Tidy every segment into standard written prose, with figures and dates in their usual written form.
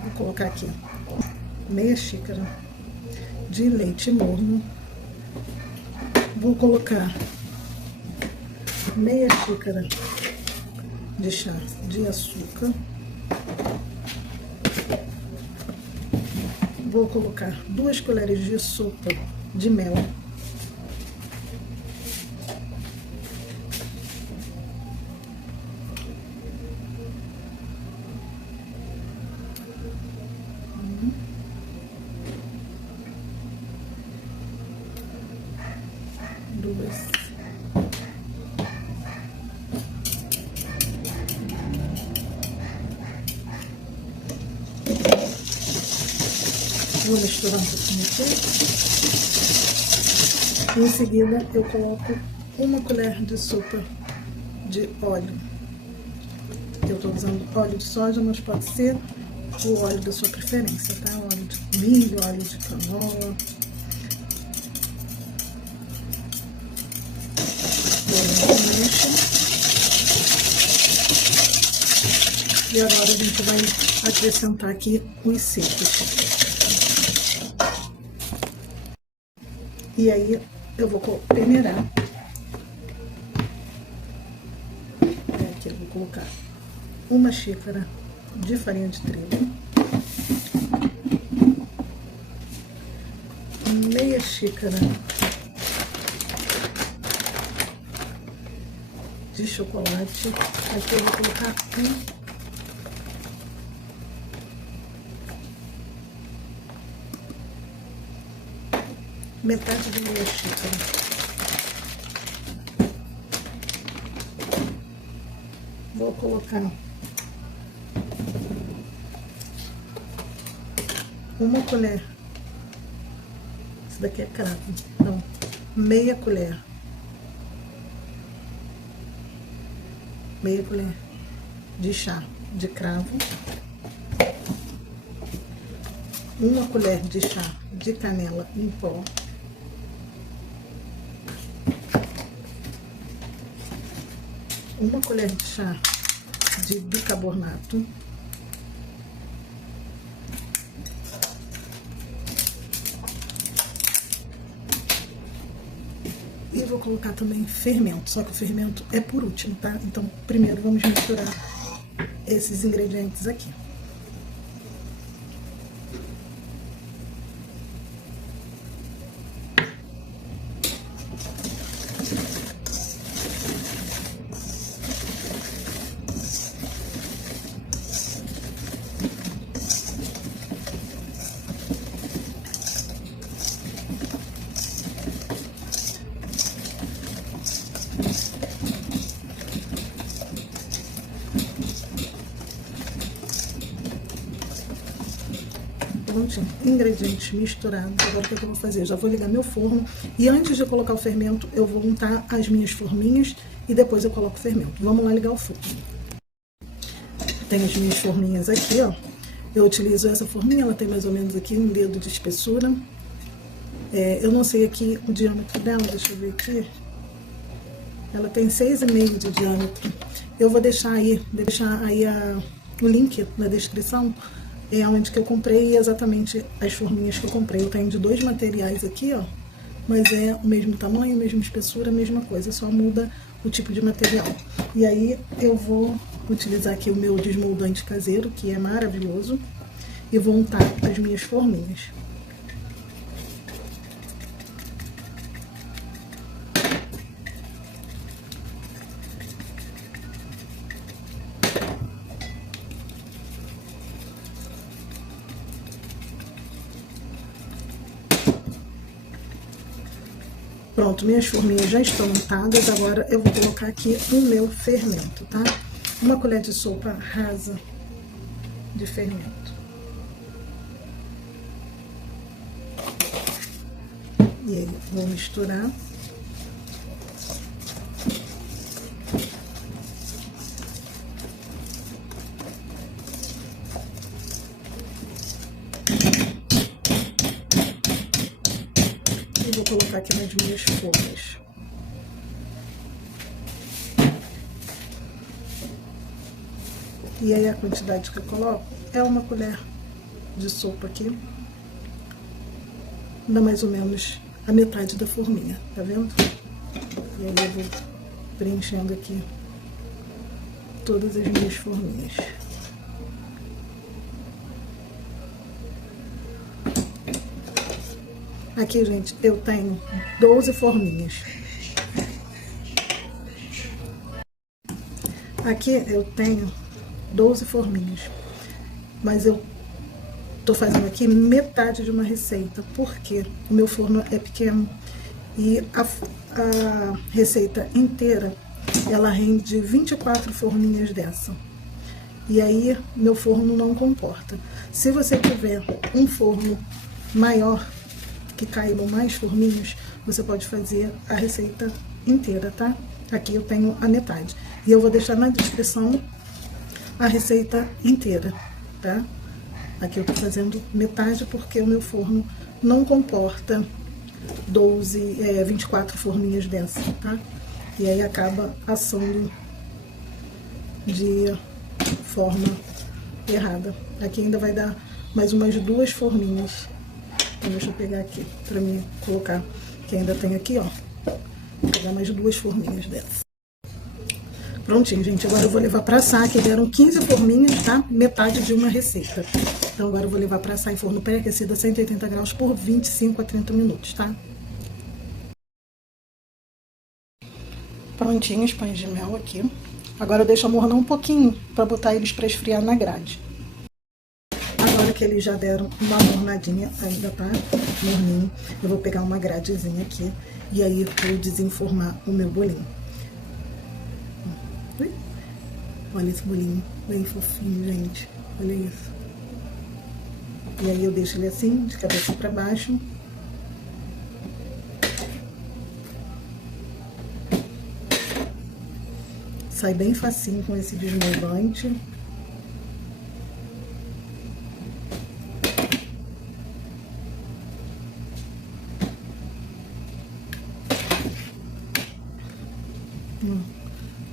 Vou colocar aqui meia xícara de leite morno. Vou colocar meia xícara de chá de açúcar. Vou colocar 2 colheres de sopa de mel. Vou misturar um pouquinho aqui. Em seguida, eu coloco 1 colher de sopa de óleo. Eu estou usando óleo de soja, mas pode ser o óleo da sua preferência, tá? Óleo de milho, óleo de canola. E agora a gente vai acrescentar aqui os secos. E aí eu vou peneirar. Aqui eu vou colocar 1 xícara de farinha de trigo, meia xícara de chocolate. Aqui eu vou colocar metade de meia xícara. Vou colocar 1 colher. Isso daqui é cravo. Não, meia colher. Meia colher de chá de cravo. 1 colher de chá de canela em pó. 1 colher de chá de bicarbonato. E vou colocar também fermento, só que o fermento é por último, tá? Então, primeiro vamos misturar esses ingredientes aqui. Ingredientes misturados. Agora o que eu vou fazer? Eu já vou ligar meu forno e antes de colocar o fermento eu vou untar as minhas forminhas e depois eu coloco o fermento. Vamos lá ligar o forno. Tem as minhas forminhas aqui, ó. Eu utilizo essa forminha, ela tem mais ou menos aqui 1 dedo de espessura. Eu não sei aqui o diâmetro dela, deixa eu ver aqui. Ela tem 6,5 de diâmetro. Eu vou deixar aí o link na descrição. É onde que eu comprei exatamente as forminhas que eu comprei. Eu tenho de 2 materiais aqui, ó. Mas é o mesmo tamanho, mesma espessura, mesma coisa. Só muda o tipo de material. E aí eu vou utilizar aqui o meu desmoldante caseiro, que é maravilhoso. E vou untar as minhas forminhas. Pronto, minhas forminhas já estão untadas, agora eu vou colocar aqui o meu fermento, tá? 1 colher de sopa rasa de fermento. E aí, vou misturar. Vou colocar aqui nas minhas folhas. E aí a quantidade que eu coloco é 1 colher de sopa aqui. Dá mais ou menos a metade da forminha, tá vendo? E aí eu vou preenchendo aqui todas as minhas forminhas. Aqui, gente, eu tenho 12 forminhas. Aqui eu tenho 12 forminhas, mas eu tô fazendo aqui metade de uma receita, porque o meu forno é pequeno e a receita inteira, ela rende 24 forminhas dessa. E aí, meu forno não comporta. Se você tiver um forno maior, que caibam mais forminhas, você pode fazer a receita inteira, tá? Aqui eu tenho a metade. E eu vou deixar na descrição a receita inteira, tá? Aqui eu tô fazendo metade porque o meu forno não comporta 24 forminhas dessa, tá? E aí acaba assando de forma errada. Aqui ainda vai dar mais umas 2 forminhas. Então, deixa eu pegar aqui pra mim colocar, que ainda tem aqui, ó. Vou pegar mais 2 forminhas dessa. Prontinho, gente. Agora eu vou levar pra assar, que deram 15 forminhas, tá? Metade de uma receita. Então agora eu vou levar pra assar em forno pré-aquecido a 180 graus por 25 a 30 minutos, tá? Prontinho os pães de mel aqui. Agora eu deixo amornar um pouquinho pra botar eles pra esfriar na grade. Agora que eles já deram uma amornadinha, ainda tá morninho, eu vou pegar uma gradezinha aqui e aí vou desenformar o meu bolinho. Olha esse bolinho, bem fofinho, gente. Olha isso. E aí eu deixo ele assim, de cabeça pra baixo. Sai bem facinho com esse desmoldante.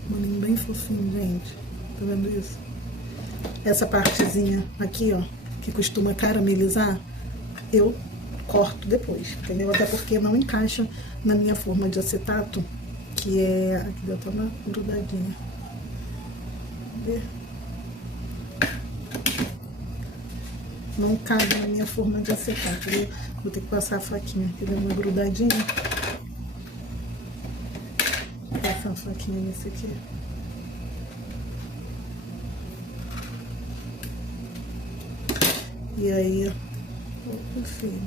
Bolinho bem fofinho, gente. Tá vendo isso? Essa partezinha aqui, ó, que costuma caramelizar, eu corto depois, entendeu? Até porque não encaixa na minha forma de acetato, que é... Aqui deu até uma grudadinha. Ver? Não cabe na minha forma de acetato, viu? Vou ter que passar a faquinha, que deu uma grudadinha. Vou passar a faquinha nesse aqui. E aí, enfim,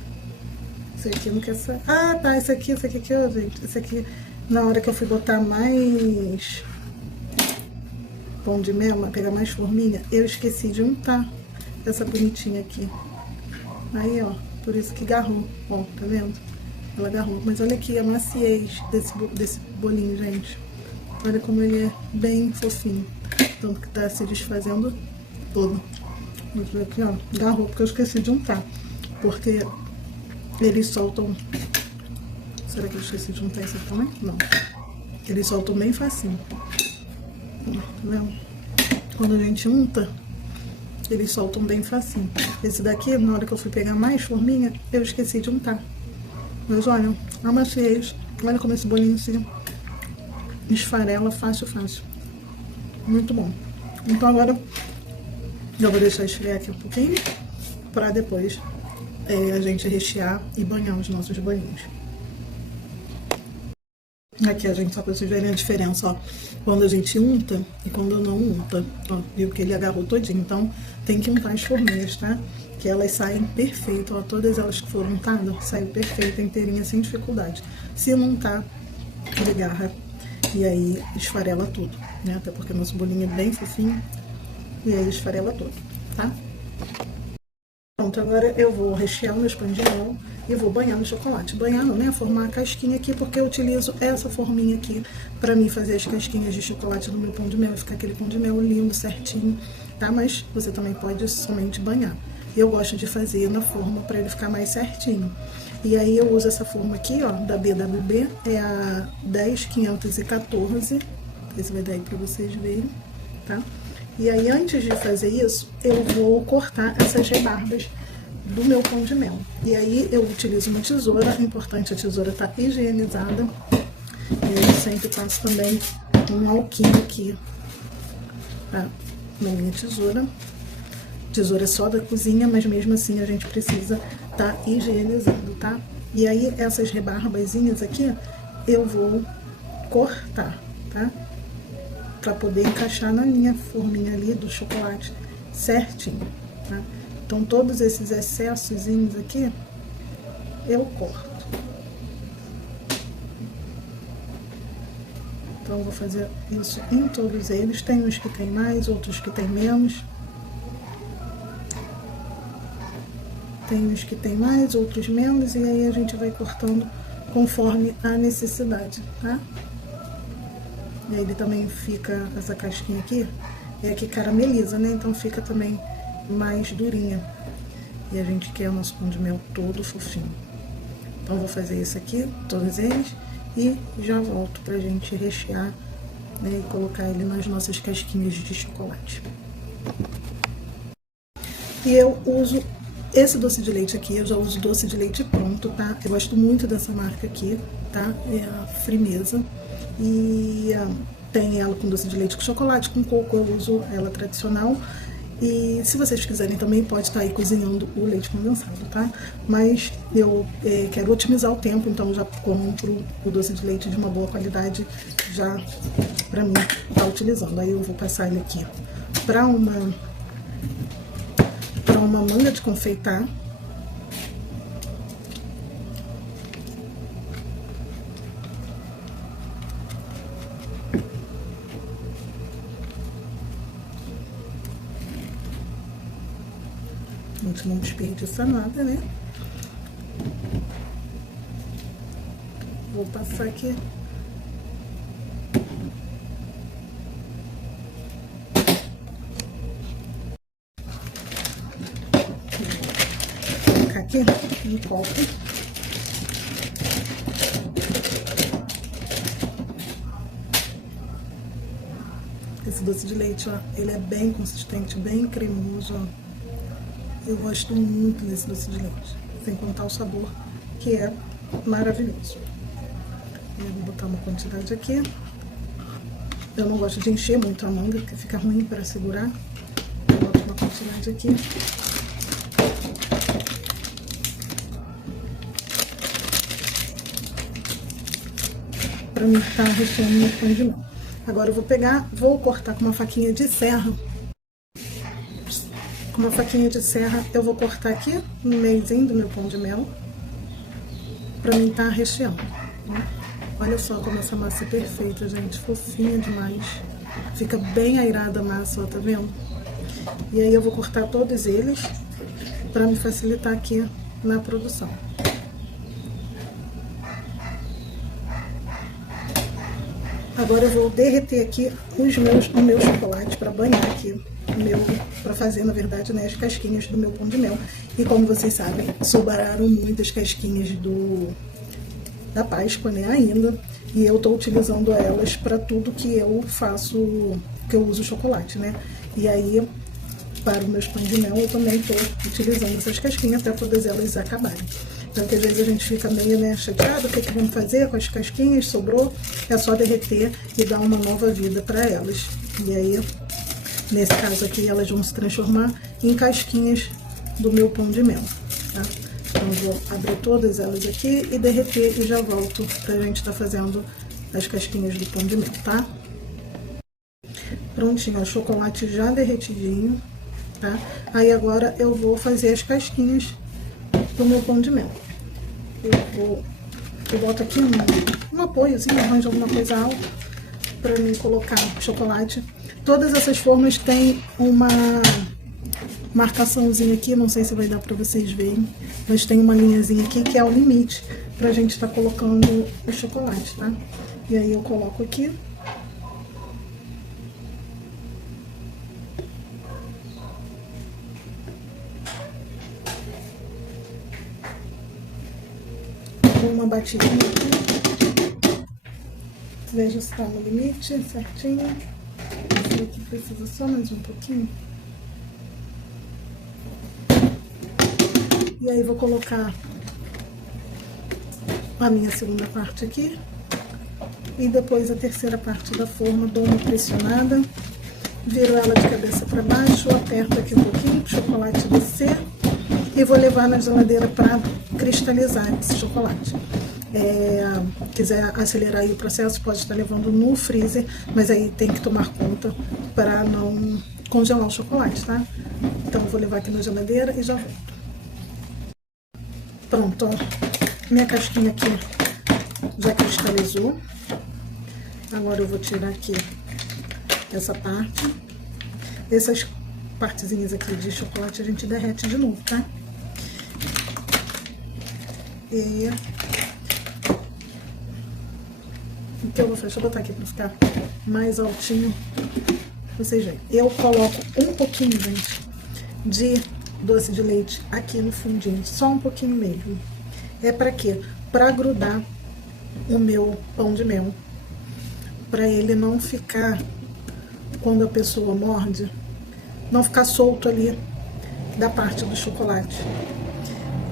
esse aqui não quer sair. Ah, tá, esse aqui, ó, gente. Esse aqui, na hora que eu fui botar mais pão de mel, pegar mais forminha, eu esqueci de untar essa bonitinha aqui. Aí, ó, por isso que agarrou, ó, tá vendo? Ela agarrou. Mas olha aqui a maciez desse bolinho, gente. Olha como ele é bem fofinho. Tanto que tá se desfazendo todo. Aqui, ó, agarrou, porque eu esqueci de untar. Porque eles soltam... Será que eu esqueci de untar esse aqui também? Não. Eles soltam bem facinho. Tá vendo? Quando a gente unta, eles soltam bem facinho. Esse daqui, na hora que eu fui pegar mais forminha, eu esqueci de untar. Mas olha, a maciez. Olha como esse bolinho se esfarela fácil, fácil. Muito bom. Então agora... eu vou deixar esfriar aqui um pouquinho, pra depois a gente rechear e banhar os nossos bolinhos. Aqui, a gente, só pra vocês verem a diferença, ó. Quando a gente unta e quando não unta, ó, viu que ele agarrou todinho. Então, tem que untar as forminhas, tá? Que elas saem perfeitas, ó. Todas elas que foram untadas, saem perfeitas, inteirinha, sem dificuldade. Se não untar, ele agarra e aí esfarela tudo, né? Até porque nosso bolinho é bem fofinho. E aí esfarela tudo, tá? Pronto, agora eu vou rechear meus pães de mel e vou banhar no chocolate. Banhar não, né? Formar a casquinha aqui, porque eu utilizo essa forminha aqui pra mim fazer as casquinhas de chocolate no meu pão de mel. E ficar aquele pão de mel lindo, certinho, tá? Mas você também pode somente banhar. Eu gosto de fazer na forma pra ele ficar mais certinho. E aí eu uso essa forma aqui, ó, da BWB, é a 10514. Esse vai dar aí pra vocês verem, tá? E aí, antes de fazer isso, eu vou cortar essas rebarbas do meu pão de mel. E aí eu utilizo uma tesoura, é importante a tesoura estar higienizada. E eu sempre passo também um alquinho aqui, tá? Na minha tesoura. Tesoura é só da cozinha, mas mesmo assim a gente precisa estar higienizando, tá? E aí essas rebarbazinhas aqui eu vou cortar, tá? Pra poder encaixar na minha forminha ali do chocolate certinho, tá? Então todos esses excessozinhos aqui eu corto. Então eu vou fazer isso em todos eles. Tem uns que tem mais, outros que tem menos. Tem uns que tem mais, outros menos, e aí a gente vai cortando conforme a necessidade, tá? E aí ele também fica, essa casquinha aqui, é que carameliza, né? Então fica também mais durinha. E a gente quer o nosso pão de mel todo fofinho. Então eu vou fazer isso aqui, todos eles, e já volto pra gente rechear, né? E colocar ele nas nossas casquinhas de chocolate. E eu uso esse doce de leite aqui, eu já uso doce de leite pronto, tá? Eu gosto muito dessa marca aqui, tá? É a Frimeza. E tem ela com doce de leite com chocolate, com coco, eu uso ela tradicional. E se vocês quiserem também pode estar aí cozinhando o leite condensado, tá? Mas eu quero otimizar o tempo, então já compro o doce de leite de uma boa qualidade já pra mim estar utilizando. Aí eu vou passar ele aqui pra uma manga de confeitar. A gente não desperdiça nada, né? Vou passar aqui. Vou colocar aqui no copo. Esse doce de leite, ó, ele é bem consistente, bem cremoso, ó. Eu gosto muito desse doce de leite, sem contar o sabor, que é maravilhoso. Eu vou botar uma quantidade aqui. Eu não gosto de encher muito a manga, porque fica ruim para segurar. Eu boto uma quantidade aqui. Para mim estar recheando meu pão de mel. Agora eu vou pegar, vou cortar com uma faquinha de serra. Com uma faquinha de serra eu vou cortar aqui no meiozinho do meu pão de mel, pra mim estar recheando, né? Olha só como essa massa é perfeita, gente, fofinha demais. Fica bem airada a massa, ó, tá vendo? E aí eu vou cortar todos eles pra me facilitar aqui na produção. Agora eu vou derreter aqui o meu chocolate para banhar aqui, para fazer, na verdade, né, as casquinhas do meu pão de mel. E como vocês sabem, sobraram muitas casquinhas da Páscoa, né, ainda. E eu tô utilizando elas para tudo que eu faço, que eu uso chocolate, né. E aí, para os meus pães de mel, eu também tô utilizando essas casquinhas até todas elas acabarem. Então, que às vezes a gente fica meio, né, chateado, o que vamos fazer com as casquinhas, sobrou, é só derreter e dar uma nova vida para elas. E aí, nesse caso aqui, elas vão se transformar em casquinhas do meu pão de mel, tá? Então, eu vou abrir todas elas aqui e derreter e já volto pra gente estar fazendo as casquinhas do pão de mel, tá? Prontinho, o chocolate já derretidinho, tá? Aí agora eu vou fazer as casquinhas do meu pão de mel. Eu boto aqui um apoiozinho, arranjo alguma coisa alta para mim colocar chocolate. Todas essas formas têm uma marcaçãozinha aqui, não sei se vai dar para vocês verem, mas tem uma linhazinha aqui que é o limite pra gente estar colocando o chocolate, tá? E aí eu coloco aqui. Uma batidinha aqui, veja se está no limite certinho. Esse aqui precisa só mais um pouquinho. E aí vou colocar a minha segunda parte aqui. E depois a terceira parte da forma, dou uma pressionada, viro ela de cabeça para baixo, aperto aqui um pouquinho, o chocolate descer, e vou levar na geladeira para cristalizar esse chocolate. Quiser acelerar aí o processo, pode estar levando no freezer, mas aí tem que tomar conta para não congelar o chocolate, tá? Então vou levar aqui na geladeira e já volto. Pronto, ó, minha casquinha aqui já cristalizou. Agora eu vou tirar aqui essa parte. Essas partezinhas aqui de chocolate a gente derrete de novo, tá? E o que eu vou fazer? Deixa eu botar aqui pra ficar mais altinho. Vocês veem. Eu coloco um pouquinho, gente, de doce de leite aqui no fundinho. Só um pouquinho mesmo. É pra quê? Pra grudar o meu pão de mel. Pra ele não ficar, quando a pessoa morde, não ficar solto ali da parte do chocolate.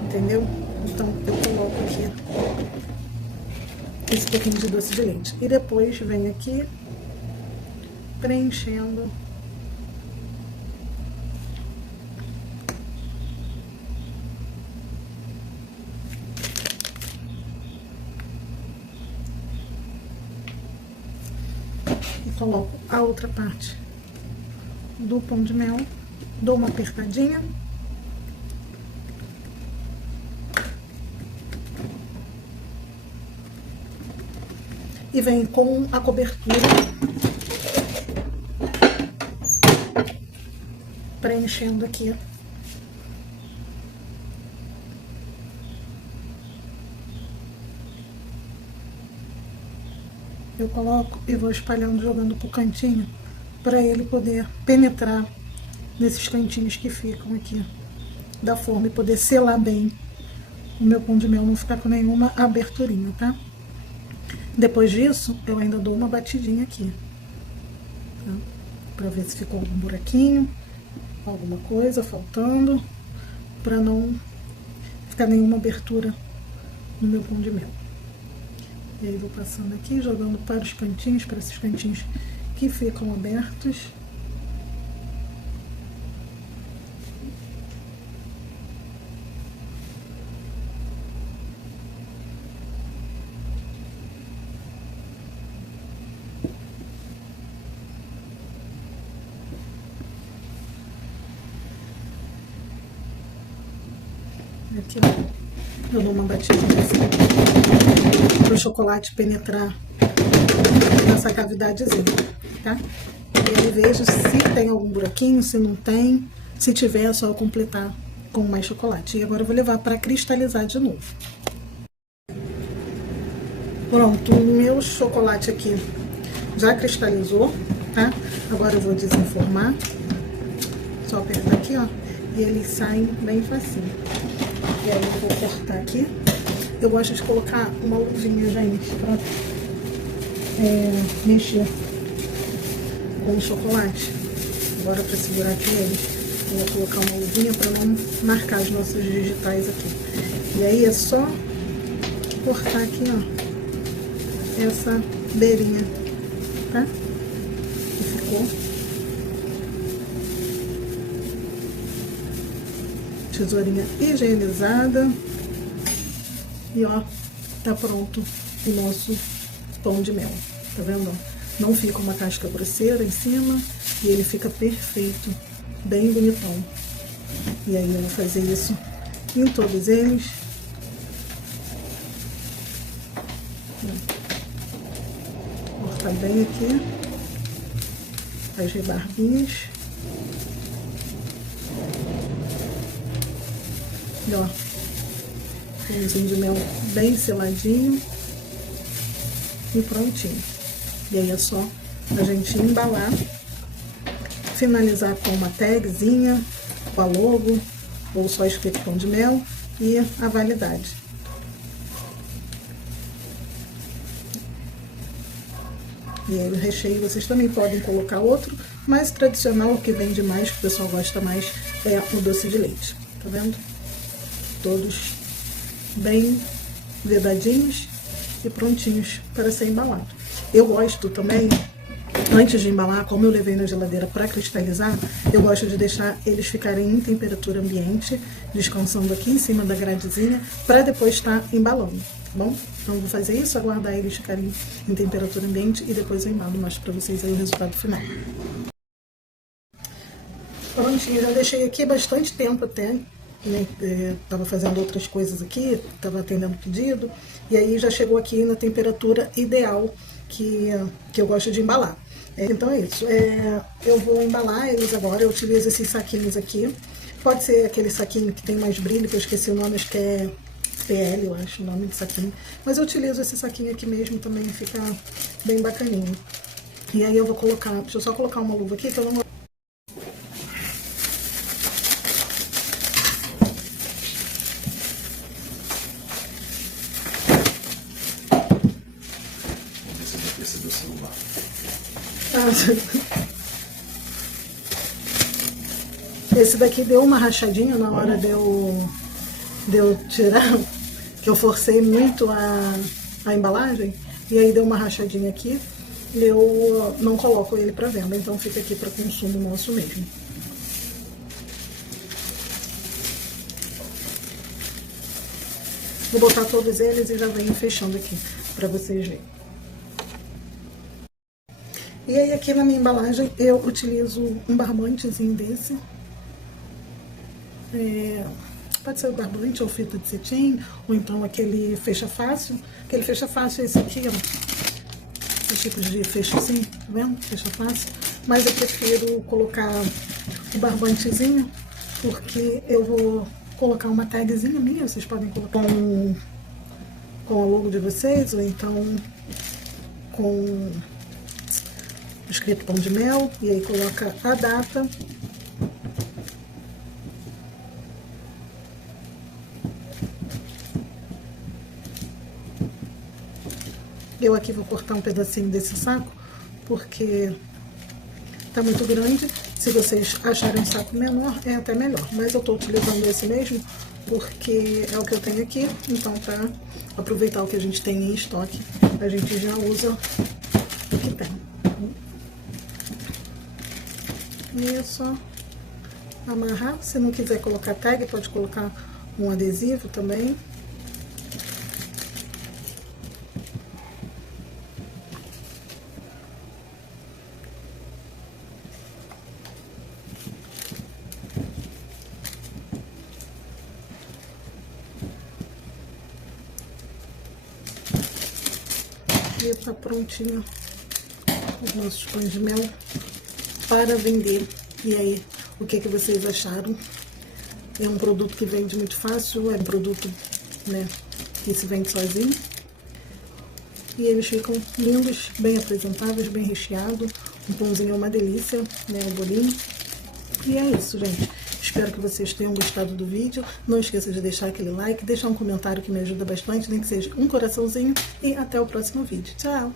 Entendeu? Então eu coloco aqui esse pouquinho de doce de leite. E depois venho aqui preenchendo e coloco a outra parte do pão de mel, dou uma apertadinha e vem com a cobertura preenchendo aqui eu coloco e vou espalhando, jogando pro cantinho, para ele poder penetrar nesses cantinhos que ficam aqui da forma e poder selar bem o meu pão de mel, não ficar com nenhuma aberturinha, tá? Depois disso, eu ainda dou uma batidinha aqui, tá? Pra ver se ficou algum buraquinho, alguma coisa faltando, pra não ficar nenhuma abertura no meu pão de mel. E aí vou passando aqui, jogando para os cantinhos, para esses cantinhos que ficam abertos. Aqui, ó, eu dou uma batidinha assim, para o chocolate penetrar nessa cavidadezinha, tá? E aí vejo se tem algum buraquinho, se não tem. Se tiver, é só eu completar com mais chocolate. E agora eu vou levar para cristalizar de novo. Pronto, o meu chocolate aqui já cristalizou, tá? Agora eu vou desenformar. Só apertar aqui, ó, e eles saem bem facinho. E aí eu vou cortar aqui. Eu gosto de colocar uma luvinha, gente, pra mexer com o chocolate. Agora, pra segurar aqui eles, eu vou colocar uma luvinha pra não marcar os nossos digitais aqui. E aí é só cortar aqui, ó, essa beirinha, tá? Que ficou. Tesourinha higienizada. E ó, tá pronto o nosso pão de mel. Tá vendo? Não fica uma casca grosseira em cima e ele fica perfeito, bem bonitão. E aí eu vou fazer isso em todos eles. Cortar bem aqui as rebarbinhas. E ó, pãozinho de mel bem seladinho e prontinho. E aí é só a gente embalar, finalizar com uma tagzinha, com a logo, ou só escrito pão de mel e a validade. E aí o recheio vocês também podem colocar outro, mas tradicional, o que vende mais, que o pessoal gosta mais, é o doce de leite. Tá vendo? todos bem vedadinhos e prontinhos para ser embalado. Eu gosto também, antes de embalar, como eu levei na geladeira para cristalizar, eu gosto de deixar eles ficarem em temperatura ambiente, descansando aqui em cima da gradezinha, para depois estar embalando, tá bom? Então vou fazer isso, aguardar eles ficarem em temperatura ambiente e depois eu embalo, mostro para vocês aí o resultado final. Prontinho, já deixei aqui bastante tempo até, né? Tava fazendo outras coisas aqui, tava atendendo pedido, e aí já chegou aqui na temperatura ideal que eu gosto de embalar. Então é isso, eu vou embalar eles agora, eu utilizo esses saquinhos aqui, pode ser aquele saquinho que tem mais brilho, que eu esqueci o nome, acho que é PL, eu acho o nome do saquinho, mas eu utilizo esse saquinho aqui mesmo, também fica bem bacaninho. E aí eu vou colocar, deixa eu só colocar uma luva aqui, que eu não... Do celular. Esse daqui deu uma rachadinha na hora de eu tirar, que eu forcei muito a embalagem, e aí deu uma rachadinha aqui, e eu não coloco ele para venda, então fica aqui para consumo nosso mesmo. Vou botar todos eles e já venho fechando aqui para vocês verem. E aí aqui na minha embalagem eu utilizo um barbantezinho desse. Pode ser o barbante ou fita de cetim, ou então aquele fecha fácil. Aquele fecha fácil é esse aqui, ó. Esse tipo de fecha assim, tá vendo? Fecha fácil. Mas eu prefiro colocar o barbantezinho, porque eu vou colocar uma tagzinha minha, vocês podem colocar com a logo de vocês, ou então com escrito pão de mel, e aí coloca a data. Eu aqui vou cortar um pedacinho desse saco, porque tá muito grande. Se vocês acharem um saco menor, é até melhor. Mas eu tô utilizando esse mesmo, porque é o que eu tenho aqui. Então, pra aproveitar o que a gente tem em estoque, a gente já usa o que tem. E é só amarrar. Se não quiser colocar tag, pode colocar um adesivo também. E tá prontinho os nossos pães de mel para vender. E aí, o que vocês acharam? É um produto que vende muito fácil, é um produto, né, que se vende sozinho. E eles ficam lindos, bem apresentáveis, bem recheados. Um pãozinho é uma delícia, né, o bolinho. E é isso, gente. Espero que vocês tenham gostado do vídeo. Não esqueça de deixar aquele like, deixar um comentário que me ajuda bastante, nem que seja um coraçãozinho. E até o próximo vídeo. Tchau!